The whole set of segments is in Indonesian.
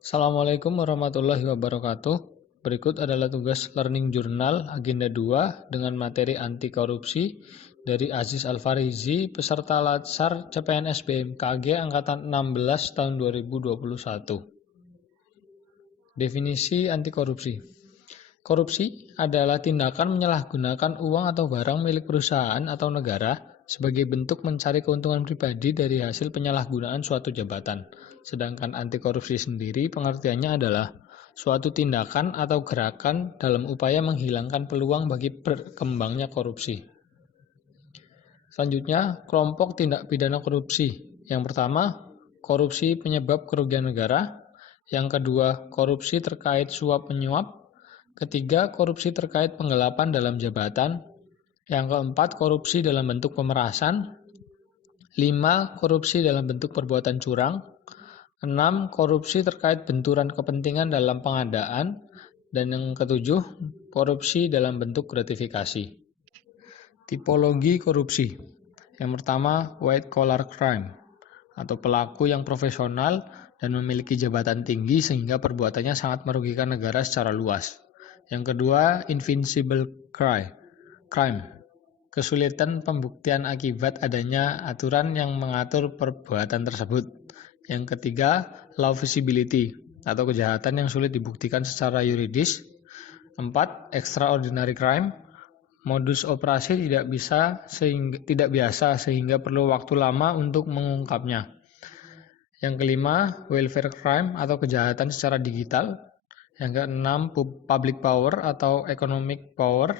Assalamualaikum warahmatullahi wabarakatuh. Berikut adalah tugas Learning Journal Agenda 2 dengan materi anti korupsi dari Aziz Alfarizi, peserta Latsar CPNS BMKG Angkatan 16 tahun 2021. Definisi anti korupsi. Korupsi adalah tindakan menyalahgunakan uang atau barang milik perusahaan atau negara sebagai bentuk mencari keuntungan pribadi dari hasil penyalahgunaan suatu jabatan. Sedangkan anti korupsi sendiri pengertiannya adalah suatu tindakan atau gerakan dalam upaya menghilangkan peluang bagi berkembangnya korupsi. Selanjutnya, kelompok tindak pidana korupsi. Yang pertama, korupsi penyebab kerugian negara. Yang kedua, korupsi terkait suap menyuap. Ketiga, korupsi terkait penggelapan dalam jabatan. Yang keempat, korupsi dalam bentuk pemerasan. 5. Korupsi dalam bentuk perbuatan curang. 6. Korupsi terkait benturan kepentingan dalam pengadaan. Dan yang ketujuh, korupsi dalam bentuk gratifikasi. Tipologi korupsi. Yang pertama, white collar crime, atau pelaku yang profesional dan memiliki jabatan tinggi sehingga perbuatannya sangat merugikan negara secara luas. Yang kedua, invincible crime, kesulitan pembuktian akibat adanya aturan yang mengatur perbuatan tersebut. Yang ketiga, low visibility, atau kejahatan yang sulit dibuktikan secara yuridis. 4. Extraordinary crime, modus operasi tidak biasa sehingga perlu waktu lama untuk mengungkapnya. Yang kelima, welfare crime, atau kejahatan secara digital. Yang keenam, public power atau economic power,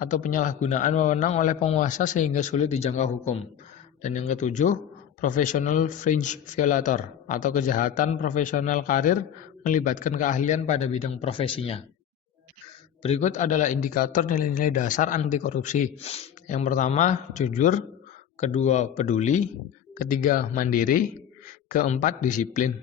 atau penyalahgunaan wewenang oleh penguasa sehingga sulit dijangkau hukum. Dan yang ketujuh, professional fringe violator, atau kejahatan profesional karir melibatkan keahlian pada bidang profesinya. Berikut adalah indikator nilai-nilai dasar anti korupsi. Yang pertama, jujur. Kedua, peduli. Ketiga, mandiri. Keempat, disiplin.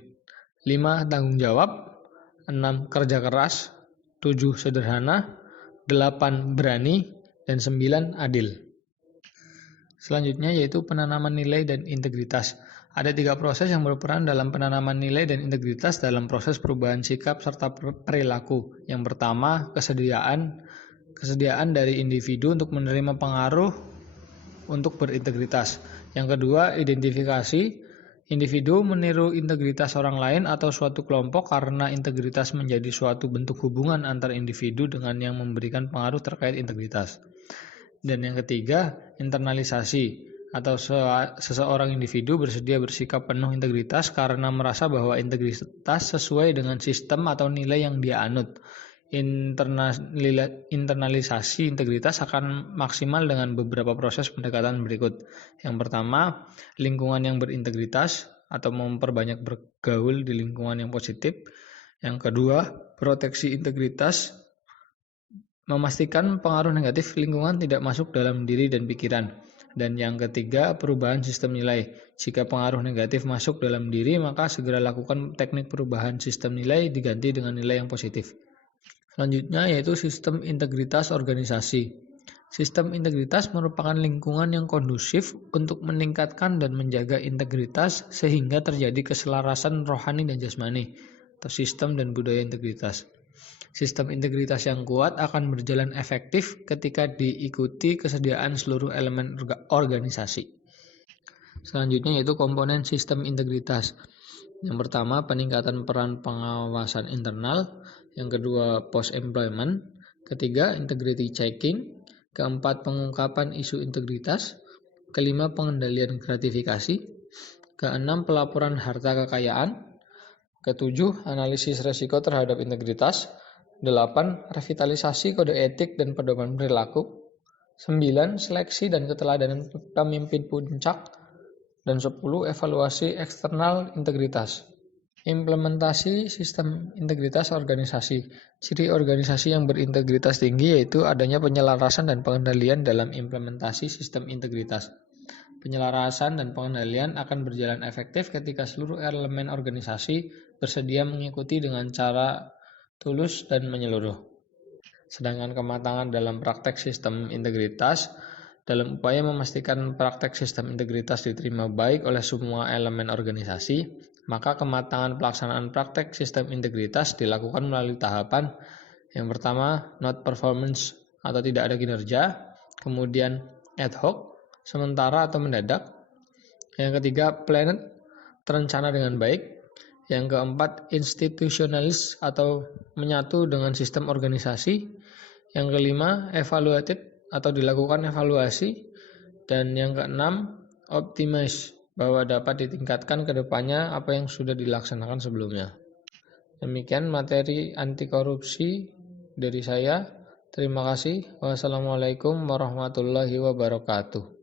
5. Tanggung jawab. 6. Kerja keras. 7. Sederhana. 8. Berani. Dan 9. Adil. Selanjutnya yaitu penanaman nilai dan integritas. Ada 3 proses yang berperan dalam penanaman nilai dan integritas dalam proses perubahan sikap serta perilaku. Yang pertama, kesediaan dari individu untuk menerima pengaruh untuk berintegritas. Yang kedua, identifikasi. Individu meniru integritas orang lain atau suatu kelompok karena integritas menjadi suatu bentuk hubungan antar individu dengan yang memberikan pengaruh terkait integritas. Dan yang ketiga, internalisasi, atau seseorang individu bersedia bersikap penuh integritas karena merasa bahwa integritas sesuai dengan sistem atau nilai yang dia anut. Internalisasi integritas akan maksimal dengan beberapa proses pendekatan berikut. Yang pertama, lingkungan yang berintegritas atau memperbanyak bergaul di lingkungan yang positif. Yang kedua, proteksi integritas, memastikan pengaruh negatif lingkungan tidak masuk dalam diri dan pikiran. Dan yang ketiga, perubahan sistem nilai. Jika pengaruh negatif masuk dalam diri, maka segera lakukan teknik perubahan sistem nilai diganti dengan nilai yang positif. Selanjutnya yaitu sistem integritas organisasi. Sistem integritas merupakan lingkungan yang kondusif untuk meningkatkan dan menjaga integritas sehingga terjadi keselarasan rohani dan jasmani, atau sistem dan budaya integritas. Sistem integritas yang kuat akan berjalan efektif ketika diikuti kesediaan seluruh elemen organisasi. Selanjutnya yaitu komponen sistem integritas. Yang pertama, peningkatan peran pengawasan internal. Yang kedua, post-employment. Ketiga, integrity checking. Keempat, pengungkapan isu integritas. Kelima, pengendalian gratifikasi. Keenam, pelaporan harta kekayaan. Ketujuh, analisis resiko terhadap integritas. 8. Revitalisasi kode etik dan pedoman perilaku. 9. Seleksi dan keteladanan pemimpin puncak. Dan 10. Evaluasi eksternal integritas. Implementasi sistem integritas organisasi. Ciri organisasi yang berintegritas tinggi yaitu adanya penyelarasan dan pengendalian dalam implementasi sistem integritas. Penyelarasan dan pengendalian akan berjalan efektif ketika seluruh elemen organisasi bersedia mengikuti dengan cara tulus dan menyeluruh. Sedangkan kematangan dalam praktek sistem integritas dalam upaya memastikan praktek sistem integritas diterima baik oleh semua elemen organisasi Maka kematangan pelaksanaan praktek sistem integritas dilakukan melalui tahapan yang pertama not performance atau tidak ada kinerja, kemudian ad hoc, sementara atau mendadak, yang ketiga planned, terencana dengan baik, yang keempat institutionalis atau menyatu dengan sistem organisasi, yang kelima evaluated atau dilakukan evaluasi, dan yang keenam optimize, bahwa dapat ditingkatkan ke depannya apa yang sudah dilaksanakan sebelumnya. Demikian materi anti korupsi dari saya. Terima kasih. Wassalamualaikum warahmatullahi wabarakatuh.